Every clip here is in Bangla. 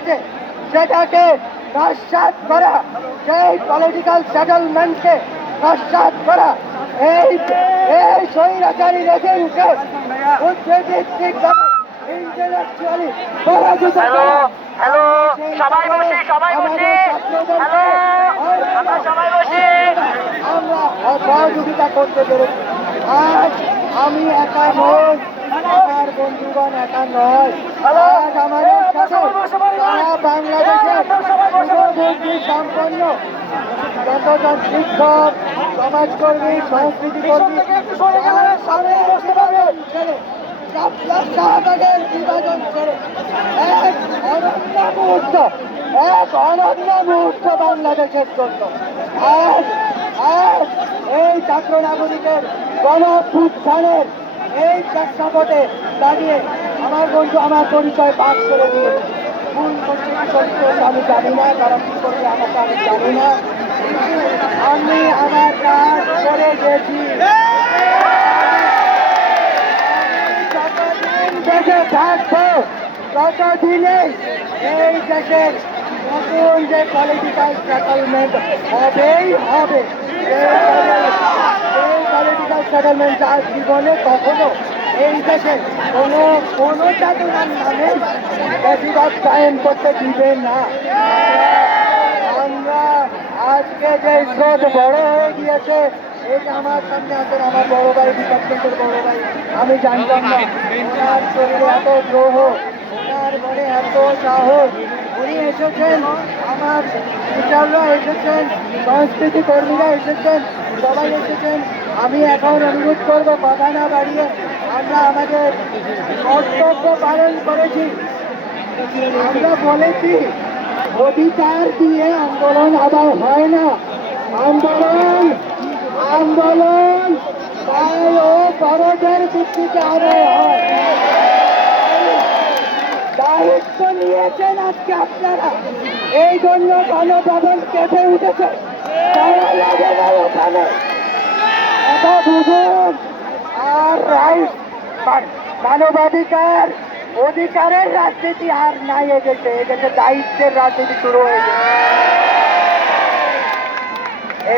হয়েছে সেটাকে নস্বাত করা সেই পলিটিক্যাল সেটেলমেন্টকে নস্বাত করা এই এই স্বৈরাচারী রেজিমকে বুদ্ধিভিত্তিকভাবে ইন্টেলেকচুয়ালি পরাজিত করা হ্যালো সবাই বসি সবাই বসি হ্যালো আমরা সবাই বসি। আমরা সহযোগিতা করতে পেরেছি। আজ আমি একা নই বন্ধুগণ একা নয়। আমাদের সাথে সারা বাংলাদেশের সম্পন্ন যতজন শিক্ষক সমাজকর্মী সংস্কৃতি কর্মী সামনে বসতে পারবেন ছেড়ে শাপলা শাহবাগের বিভাজন ছেড়ে এক অনন্য মুহূর্ত এক অনন্য মুহূর্ত বাংলাদেশের জন্য। আজ আজ এই ছাত্র নাগরিকের গণ এই প্রেক্ষাপটে দাঁড়িয়ে আমার বন্ধু, আমার পরিচয় পাঠ করে দিয়ে ভুল করছে কি করছে আমি জানি না তারা কি করবে আমাকে আমি জানি না। আমি আমার কাজ করে গেছি। দেশে থাকব ততদিনে এই দেশের নতুন যে পলিটিক্যাল সেটেলমেন্ট হবেই হবে। এই পলিটিক্যাল সেটেলমেন্ট জীবনে কখনো এই দেশে কোনো কোনো চাতুরার নামে বেশিরভাগ কায়েম করতে দিবে না। আমরা আজকে যে স্রোত বড় হয়ে গিয়েছে, এই আমার সামনে আছেন আমার বড় ভাই ডিপার্টমেন্টের বড় ভাই। আমি জানতাম না, ওনার শরীরে এত দ্রোহ, ওনার মনে এত সাহস। উনি এসেছেন, আমার টিচাররা এসেছেন, সংস্কৃতি কর্মীরা এসেছেন, সবাই এসেছেন। আমি এখন অনুরোধ করব কথা না বাড়িয়ে আমরা আমাদের কর্তব্য পালন করেছি। আমরা বলেছি, অধিকার দিয়ে আন্দোলন আবার হয় না। আন্দোলন আন্দোলন খরচের ভিত্তিতে আদায় হয়। দায়িত্ব নিয়েছেন আজকে আপনারা। এই জন্য গণভবন কেঁপে উঠেছে। তারা লাগে না ওখানে। মানবাধিকার অধিকারের রাজনীতি আর নাই এদেশে এদেশে দায়িত্বের রাজনীতি শুরু হয়েছে।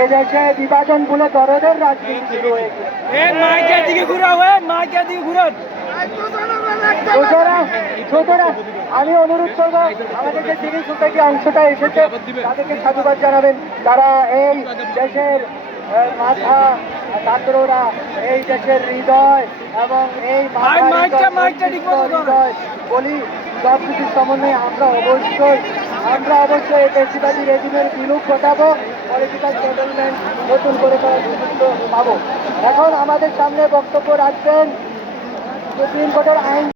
এদেশে বিভাজন বলে দরদের রাজনীতি শুরু হয়েছে। সুতরাং সুতরাং আমি অনুরোধ করব আমাদের যে সিভিল সোসাইটি অংশটা এসেছে তাদেরকে সাধুবাদ জানাবেন। তারা এই দেশের আহ, মাথা ছাত্ররা এই দেশের হৃদয় এবং এই বলি সব কিছুর সমন্বয়ে আমরা অবশ্যই আমরা অবশ্যই এই বেশিবাদী রেজিমের বিলুপ ঘটাবো পলিটিক্যাল সেটেলমেন্ট নতুন করে করার সুযোগ পাবো। এখন আমাদের সামনে বক্তব্য রাখবেন সুপ্রিম কোর্টের আইন